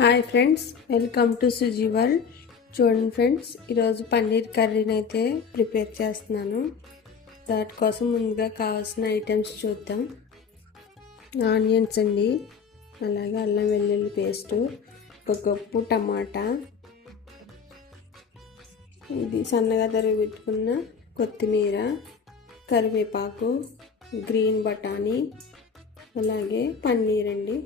Hi friends, welcome to Suji world. చూడండి friends, ఈరోజు పన్నీర్ కర్రీని అయితే ప్రిపేర్ చేస్తున్నాను. దానికోసం ముందుగా కావాల్సిన ఐటమ్స్ చూద్దాం. ఆనియన్స్ అండి, అలాగే అల్లం వెల్లుల్లి పేస్టు, ఒక కప్పు టమాటా, ఇది సన్నగా తరిగి పెట్టుకున్న కొత్తిమీర, కరివేపాకు, గ్రీన్ బఠానీ, అలాగే పన్నీర్ అండి.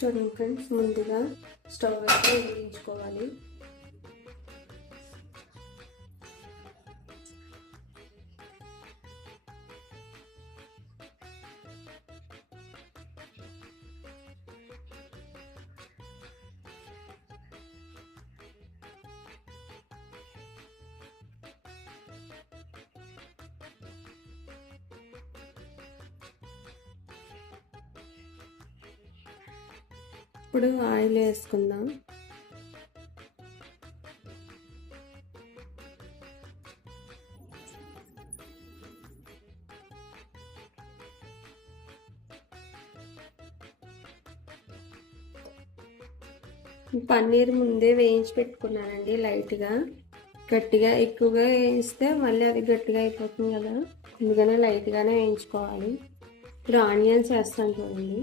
చూడండి ఫ్రెండ్స్, ముందుగా స్టవ్ అయితే వేయించుకోవాలి. ఇప్పుడు ఆయిల్ వేసుకుందాం. పన్నీర్ ముందే వేయించి పెట్టుకున్నానండి. లైట్గా, గట్టిగా ఎక్కువగా వేయిస్తే మళ్ళీ అది గట్టిగా అయిపోతుంది కదా, అందుకనే లైట్గానే వేయించుకోవాలి. ఇప్పుడు ఆనియన్స్ వేస్తాను చూడండి.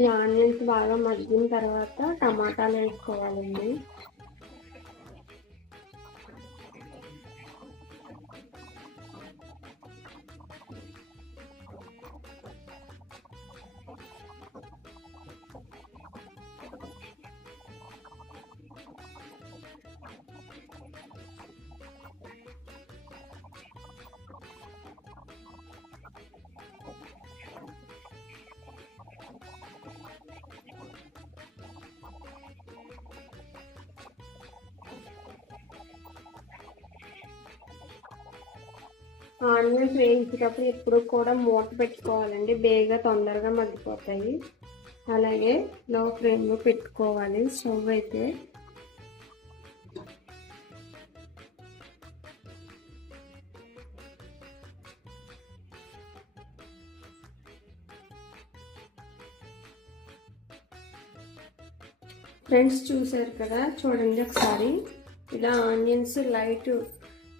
ఈ ఆనియన్స్ బాగా మగ్గిన తర్వాత టమాటాలు వేసుకోవాలండి. ఆనియన్స్ వేయించేటప్పుడు ఎప్పుడు కూడా మూత పెట్టుకోవాలండి, బేగా తొందరగా మగ్గిపోతాయి. అలాగే లో ఫ్లేమ్లో పెట్టుకోవాలి స్టవ్ అయితే. ఫ్రెండ్స్ చూసారు కదా, చూడండి ఒకసారి ఇలా ఆనియన్స్ లైట్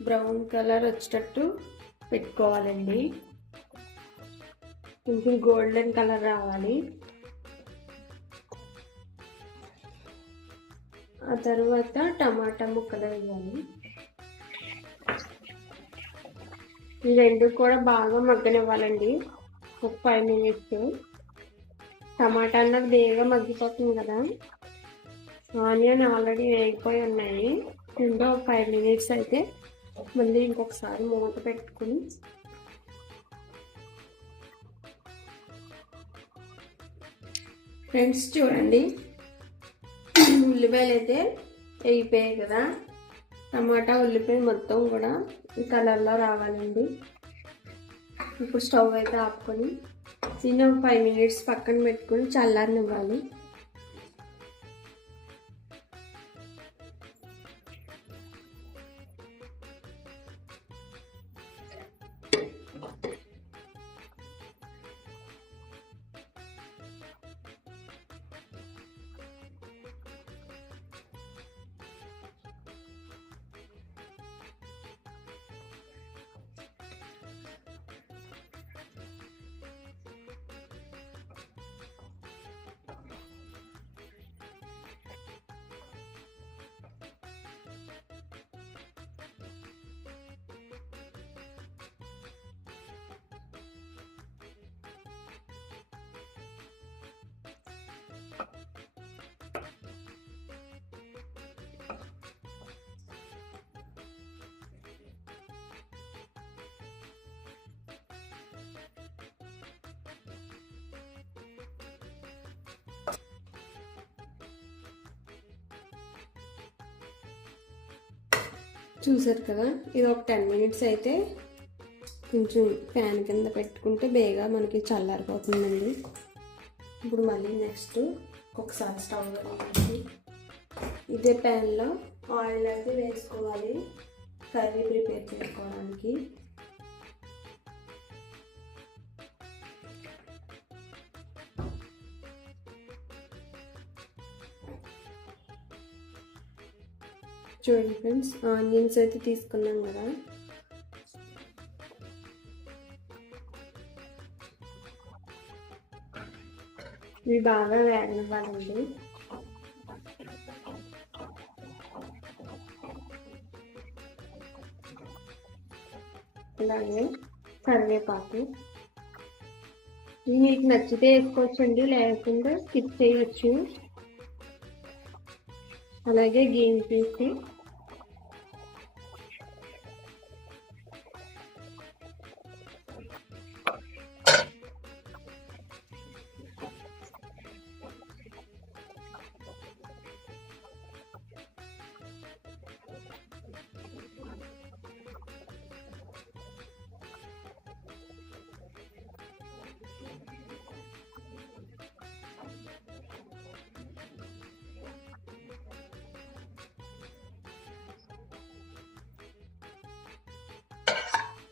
బ్రౌన్ కలర్ వచ్చేటట్టు పెట్టుకోవాలండి. కొంచెం గోల్డెన్ కలర్ రావాలి. ఆ తర్వాత టమాటా ముక్కలు వేయాలి. ఈ రెండు కూడా బాగా మగ్గనివ్వాలండి, ఒక 5 మినిట్స్. టమాటా అన్నది బేగా మగ్గిపోతుంది కదా, ఆనియన్ ఆల్రెడీ వేగిపోయి ఉన్నాయి. ఇంకా ఒక 5 మినిట్స్ అయితే మళ్ళీ ఇంకొకసారి మూత పెట్టుకుని ఫ్రెండ్స్ చూడండి, ఉల్లిపాయలు అయితే వేగిపోయాయి కదా, టమాటా ఉల్లిపాయ మొత్తం కూడా ఈ కలర్లో రావాలండి. ఇప్పుడు స్టవ్ అయితే ఆపుకొని దీన్ని ఒక 5 మినిట్స్ పక్కన పెట్టుకుని చల్లారనివ్వాలి. చూసారు కదా, ఇది ఒక 10 మినిట్స్ అయితే కొంచెం ఫ్యాన్ కింద పెట్టుకుంటే బేగా మనకి చల్లారిపోతుందండి. ఇప్పుడు మళ్ళీ నెక్స్ట్ ఒకసారి స్టవ్ వెలిగించి ఇదే ప్యాన్లో ఆయిల్ అయితే వేసుకోవాలి కర్రీ ప్రిపేర్ చేసుకోవడానికి. చూడండి ఫ్రెండ్స్, ఆనియన్స్ అయితే తీసుకున్నాం కదా, ఇవి బాగా వేగనివ్వాలండి. అలాగే కరివేపాకు, ఇవి మీకు నచ్చితే వేసుకోవచ్చండి, లేకుండా స్కిప్ చేయొచ్చు. అలాగే గ్రీన్ పీస్,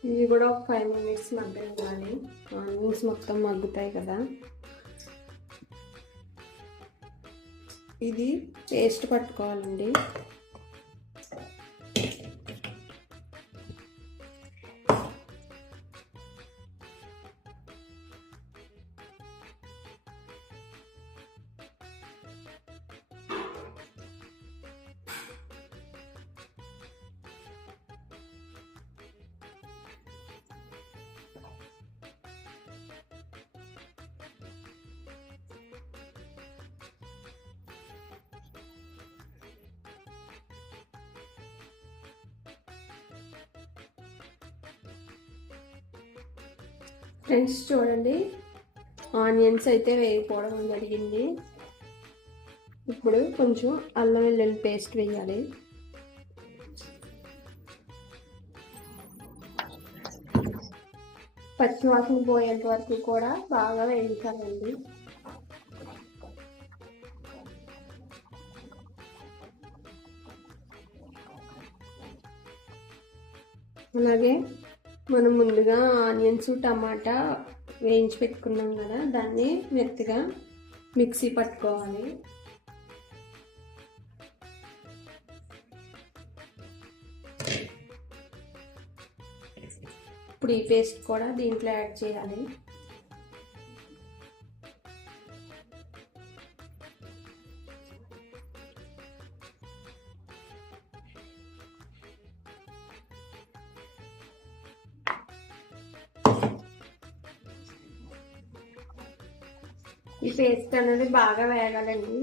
ఇవి కూడా ఒక 5 minutes మగ్గనివ్వాలి. ఆనియన్స్ మొత్తం మగ్గుతాయి కదా. ఇది పేస్ట్ పట్టుకోవాలండి. ఫ్రెండ్స్ చూడండి, ఆనియన్స్ అయితే వేగిపోవడం జరిగింది. ఇప్పుడు కొంచెం అల్లం వెల్లుల్లి పేస్ట్ వేయాలి. పచ్చివాసన పోయేంత వరకు కూడా బాగా వేయించాలండి. అలాగే మనం ముందుగా ఆనియన్స్ టమాటా వేయించి పెట్టుకున్నాం కదా, దాన్ని మెత్తగా మిక్సీ పట్టుకోవాలి. ఇప్పుడు ఈ పేస్ట్ కూడా దీంట్లో యాడ్ చేయాలి. ఈ పేస్ట్ అనేది బాగా వేగాలండి.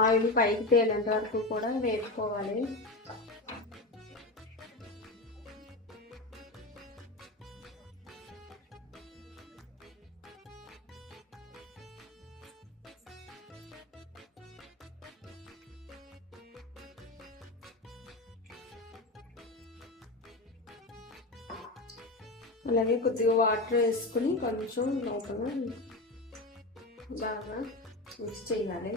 ఆయిల్ పైకి తేలేంత వరకు కూడా వేసుకోవాలి. అలాగే కొద్దిగా వాటర్ వేసుకుని కొంచెం లోపల బాగా మిక్స్ చేయాలి.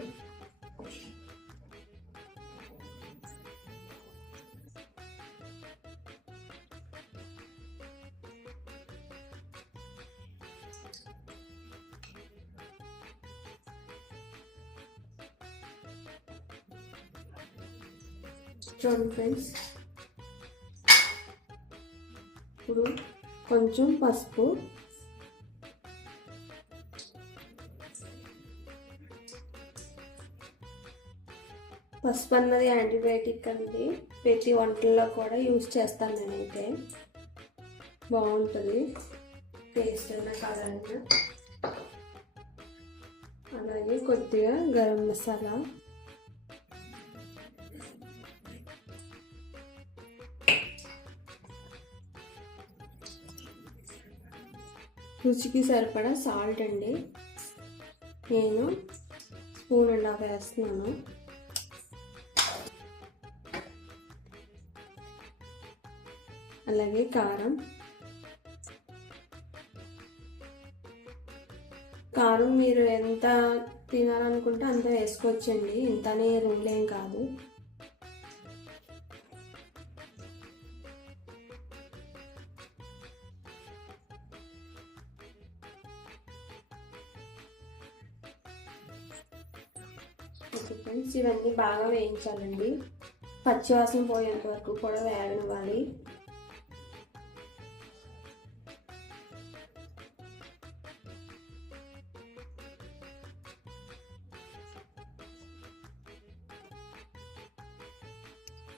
చూడండి ఫ్రెండ్స్, ఇప్పుడు కొంచెం పసుపు, పసుపు అన్నది యాంటీబయాటిక్ అండి, ప్రతి వంటల్లో కూడా యూజ్ చేస్తాను నేనైతే. బాగుంటుంది టేస్ట్ అన్న కలర్ అన్న. అలాగే కొద్దిగా గరం మసాలా, రుచికి సరిపడా సాల్ట్ అండి, నేను 1.5 స్పూన్ వేస్తున్నాను. అలాగే కారం, కారం మీరు ఎంత తినాలనుకుంటే అంత వేసుకోవచ్చండి, ఇంతనే రూల్ ఏం కాదు. ఫ్రెండ్స్ ఇవన్నీ బాగా వేయించాలండి, పచ్చివాసన పోయేంత వరకు కూడా వేగనివ్వాలి.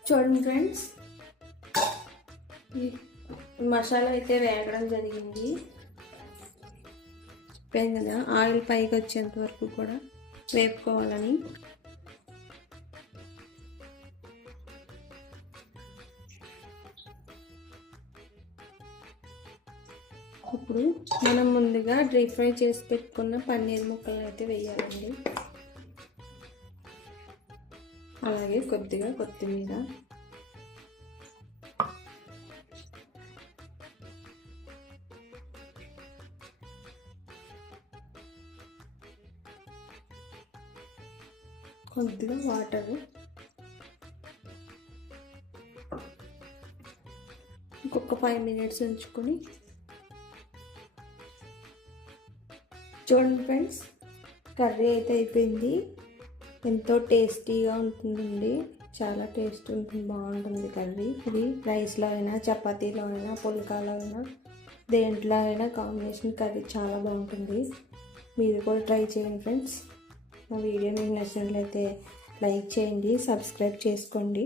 చూడండి ఫ్రెండ్స్, ఈ మసాలా అయితే వేగడం జరిగింది. చెప్పాను కదా ఆయిల్ పైకి వచ్చేంత వరకు కూడా వేపుకోవాలని. ఇప్పుడు మనం ముందుగా డీప్ ఫ్రై చేసి పెట్టుకున్న పన్నీర్ ముక్కలు అయితే వేయాలండి. అలాగే కొద్దిగా కొత్తిమీర, కొద్దిగా వాటర్, ఇంకొక 5 minutes ఉంచుకొని. చూడండి ఫ్రెండ్స్, కర్రీ అయితే అయిపోయింది. ఎంతో టేస్టీగా ఉంటుందండి, చాలా టేస్ట్ ఉంటుంది, బాగుంటుంది కర్రీ. ఇది రైస్లో అయినా, చపాతీలో అయినా, పుల్కాలో అయినా, దేంట్లో అయినా కాంబినేషన్ కర్రీ చాలా బాగుంటుంది. మీరు కూడా ట్రై చేయండి ఫ్రెండ్స్. మా వీడియో మీకు నచ్చినట్లయితే లైక్ చేయండి, సబ్స్క్రైబ్ చేసుకోండి.